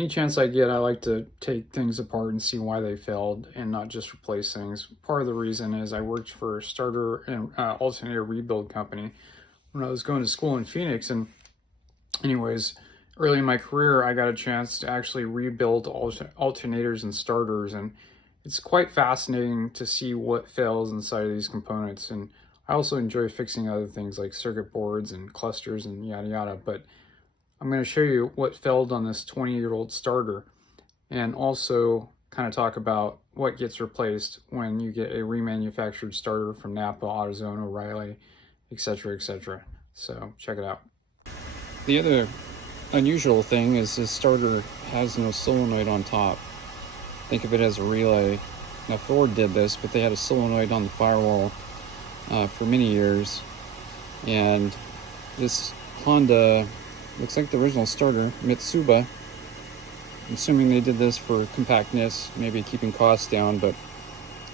Any chance I get, I like to take things apart and see why they failed and not just replace things. Part of the reason is I worked for a starter and alternator rebuild company when I was going to school in Phoenix. And anyways, early in my career, I got a chance to actually rebuild alternators and starters. And it's quite fascinating to see what fails inside of these components. And I also enjoy fixing other things like circuit boards and clusters and yada yada. But I'm going to show you what failed on this 20-year-old starter and also kind of talk about what gets replaced when you get a remanufactured starter from Napa, AutoZone, O'Reilly, etc., etc. So check it out. The other unusual thing is this starter has no solenoid on top. Think of it as a relay. Now Ford did this, but they had a solenoid on the firewall for many years, and this Honda looks like the original starter, Mitsuba. I'm assuming they did this for compactness, maybe keeping costs down, but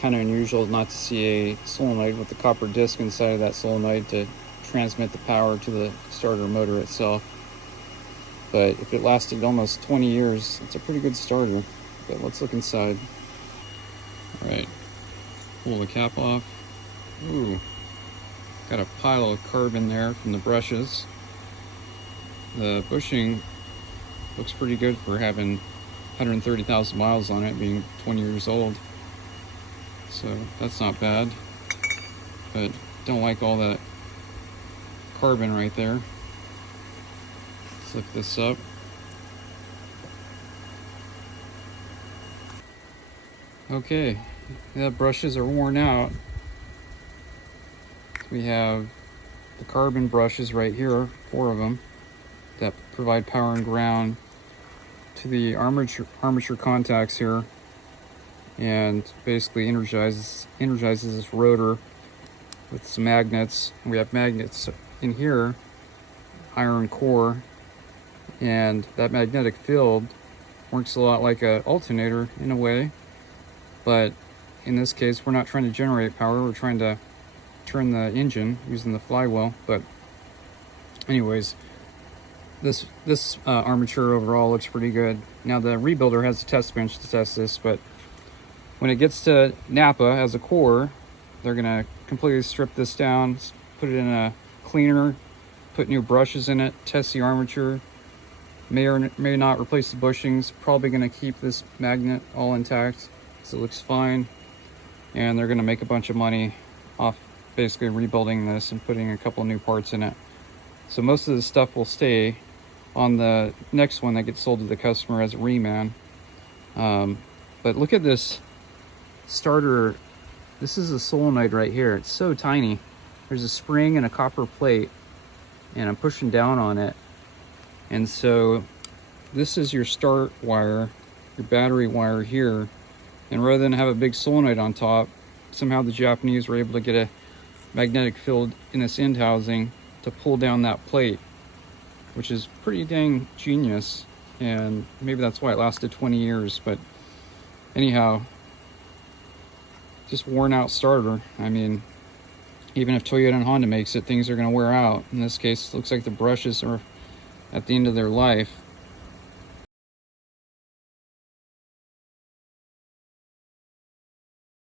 kind of unusual not to see a solenoid with the copper disc inside of that solenoid to transmit the power to the starter motor itself. But if it lasted almost 20 years, it's a pretty good starter. But let's look inside. All right, pull the cap off. Ooh, got a pile of carbon there from the brushes. The bushing looks pretty good for having 130,000 miles on it, being 20 years old. So that's not bad. But don't like all that carbon right there. Let's lift this up. Okay, the brushes are worn out. We have the carbon brushes right here, 4 of them, that provide power and ground to the armature contacts here, and basically energizes this rotor with some magnets. We have magnets in here, iron core, and that magnetic field works a lot like an alternator in a way, but in this case we're not trying to generate power, we're trying to turn the engine using the flywheel. But anyways, this armature overall looks pretty good. Now the rebuilder has a test bench to test this, but when it gets to Napa as a core, they're gonna completely strip this down, put it in a cleaner, put new brushes in it, test the armature, may or may not replace the bushings, probably gonna keep this magnet all intact because it looks fine, and they're gonna make a bunch of money off basically rebuilding this and putting a couple new parts in it. So most of the stuff will stay on the next one that gets sold to the customer as a reman. But look at this starter. This is a solenoid right here. It's so tiny. There's a spring and a copper plate, and I'm pushing down on it. And so this is your start wire, your battery wire here. And rather than have a big solenoid on top, somehow the Japanese were able to get a magnetic field in this end housing to pull down that plate, which is pretty dang genius. And maybe that's why it lasted 20 years. But anyhow, just worn out starter. I mean, even if Toyota and Honda makes it, things are going to wear out. In this case, it looks like the brushes are at the end of their life.